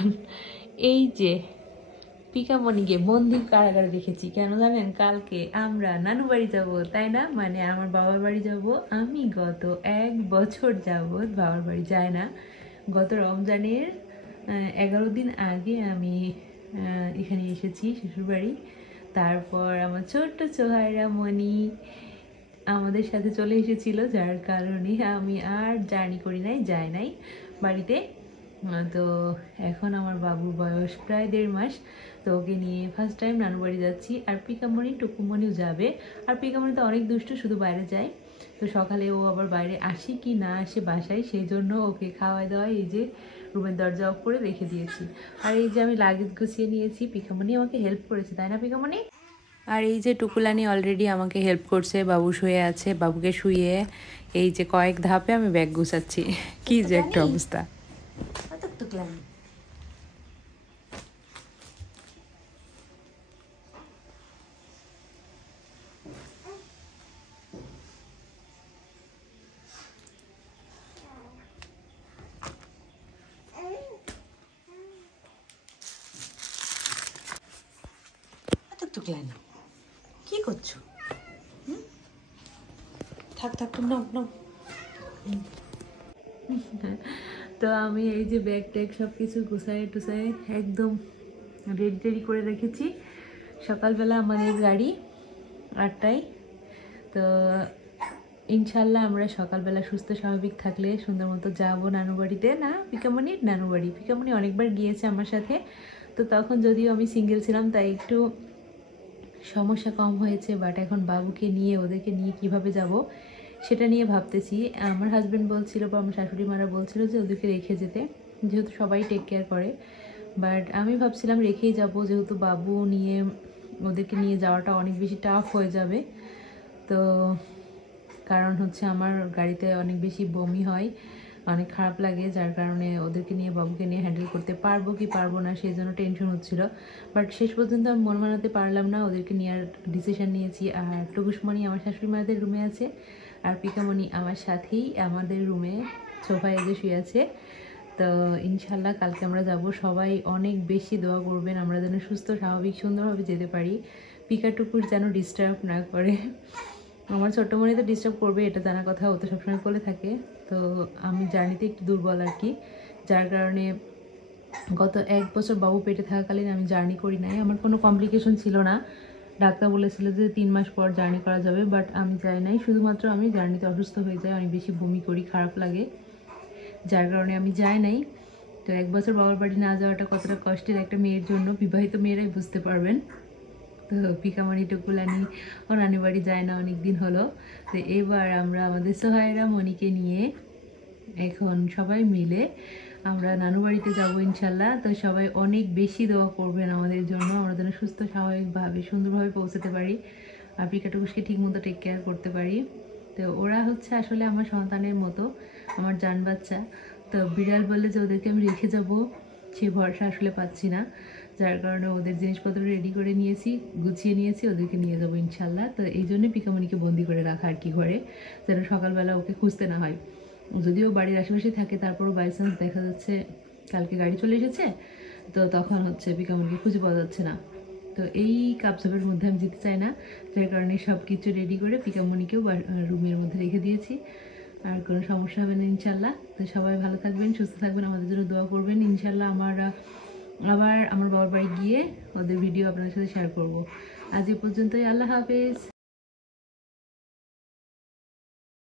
প্রমাণ। এই যে পিকামণিকে বন্দি কারাগারে রেখেছি কেন জানেন? কালকে আমরা নানু বাড়ি যাবো, তাই না? মানে আমার বাবার বাড়ি যাব। আমি গত 1 বছর যাবৎ বাবার বাড়ি যায় না। গত রমজানের 11 দিন আগে আমি এখানে এসেছি শ্বশুরবাড়ি। তারপর আমার ছোট্ট সোহাইরা মণি আমাদের সাথে চলে এসেছিল, যার কারণে আমি আর জার্নি করি নাই, যাই নাই বাড়িতে। তো এখন আমার বাবুর বয়স প্রায় 1.5 মাস, তো ওকে নিয়ে ফার্স্ট টাইম নানু বাড়ি যাচ্ছি। আর পিকামণি টুকুমণিও যাবে। আর পিকামণি তো অনেক দুষ্টু, শুধু বাইরে যায়। তো সকালে ও আবার বাইরে আসে কি না আসে বাসায়, সেই জন্য ওকে খাওয়াই দাওয়াই এই যে রুমের দরজা অফ করে রেখে দিয়েছি। আর এই যে আমি লাগেজ গুছিয়ে নিয়েছি, পিকামণি আমাকে হেল্প করেছে, তাই না পিকামণি? আর এই যে টুকুলানি অলরেডি আমাকে হেল্প করছে, বাবু শুয়ে আছে, বাবুকে শুয়ে এই যে কয়েক ধাপে আমি ব্যাগ গুছাচ্ছি। কি যে একটা অবস্থা। কি করছো? থাক থাক, তো আমি এই যে ব্যাগ ট্যাগ সব কিছু গুছাই টুসাই একদম রেডি করে রেখেছি। সকালবেলা আমাদের গাড়ি 8টায়। তো ইনশাল্লাহ আমরা সকালবেলা সুস্থ স্বাভাবিক থাকলে সুন্দর মতো যাবো নানু বাড়িতে। না, পিকামণির নানু বাড়ি। পিকামণি অনেকবার গিয়েছে আমার সাথে, তো তখন যদিও আমি সিঙ্গেল ছিলাম তাই একটু সমস্যা কম হয়েছে। বাট এখন বাবুকে নিয়ে ওদেরকে নিয়ে কিভাবে যাব সেটা নিয়ে ভাবতেছি। আমার হাজব্যান্ড বলছিল বা আমার শাশুড়ি মারা বলছিল যে ওদেরকে রেখে যেতে, যেহেতু সবাই টেক কেয়ার করে। বাট আমি ভাবছিলাম রেখেই যাব, যেহেতু বাবু নিয়ে ওদেরকে নিয়ে যাওয়াটা অনেক বেশি টাফ হয়ে যাবে। তো কারণ হচ্ছে আমার গাড়িতে অনেক বেশি বমি হয়, অনেক খারাপ লাগে, যার কারণে ওদেরকে নিয়ে বাবুকে নিয়ে হ্যান্ডেল করতে পারবো কি পারবো না সেই জন্য টেনশন হচ্ছিল। বাট শেষ পর্যন্ত আমি মন মানাতে পারলাম না, ওদেরকে নেওয়ার ডিসিশন নিয়েছি। আর টুকুসমণি আমার শাশুড়ি মাদের রুমে আছে, আর পিকামণি আমার সাথেই আমাদের রুমে সোফায় এসে শুয়ে আছে। তো ইনশাল্লাহ কালকে আমরা যাব। সবাই অনেক বেশি দোয়া করবেন আমরা যেন সুস্থ স্বাভাবিক সুন্দরভাবে যেতে পারি, পিকাটুকুর যেন ডিস্টার্ব না করে। আমার ছোট্ট মনে তো ডিস্টার্ব করবে, এটা জানা কথা, ও তো সবসময় করে থাকে। তো আমি জার্নিতে একটু দুর্বল আর কি, যার কারণে গত 1 বছর বাবু পেটে থাকাকালীন আমি জার্নি করি নাই। আমার কোনো কমপ্লিকেশন ছিল না, ডাক্তার বলেছিল যে 3 মাস পর জার্নি করা যাবে, বাট আমি যাই নাই। শুধুমাত্র আমি জার্নিতে অসুস্থ হয়ে যাই, অনেক বেশি বমি করি, খারাপ লাগে, যার কারণে আমি যাই নাই। তো 1 বছর বাবার বাড়ি না যাওয়াটা কতটা কষ্টের একটা মেয়ের জন্য, বিবাহিত মেয়েরাই বুঝতে পারবেন। তো পিকামণি টুকুলানি ও নানি বাড়ি যায় না অনেক দিন হলো। তো এবার আমরা আমাদের সোহাইরা মণিকে নিয়ে এখন সবাই মিলে আমরা নানু বাড়িতে যাবো ইনশাল্লাহ। তো সবাই অনেক বেশি দোয়া করবেন আমাদের জন্য, আমরা যেন সুস্থ স্বাভাবিকভাবে সুন্দরভাবে পৌঁছাতে পারি আর পিকাটুকুসকে ঠিক মতো টেক কেয়ার করতে পারি। তো ওরা হচ্ছে আসলে আমার সন্তানের মতো, আমার জান বাচ্চা। তো বিড়াল বললে যে ওদেরকে আমি রেখে যাব সেই ভরসা আসলে পাচ্ছি না, যার কারণে ওদের জিনিসপত্র রেডি করে নিয়েছি, গুছিয়ে নিয়েছি, ওদেরকে নিয়ে যাবো ইনশাল্লাহ। তো এই জন্য পিকামণিকে বন্দি করে রাখা আর কি ঘরে, যেন সকালবেলা ওকে খুঁজতে না হয়। যদিও বাড়ির আশেপাশে থাকে, তারপরও বাই চান্স দেখা যাচ্ছে কালকে গাড়ি চলে এসেছে, তো তখন হচ্ছে পিকামণিকে খুঁজে পাওয়া যাচ্ছে না। তো এই কাপসাপের মধ্যে আমি যেতে চাই না, যার কারণে সব কিছু রেডি করে পিকামণিকেও রুমের মধ্যে রেখে দিয়েছি। আর কোনো সমস্যা হবে না ইনশাল্লাহ। তো সবাই ভালো থাকবেন, সুস্থ থাকবেন, আমাদের জন্য দোয়া করবেন। ইনশাল্লাহ আমরা আবার আমার বাবার বাড়ি গিয়ে ওদের ভিডিও আপনাদের সাথে শেয়ার করব। আজ এ পর্যন্তই, আল্লাহ হাফেজ।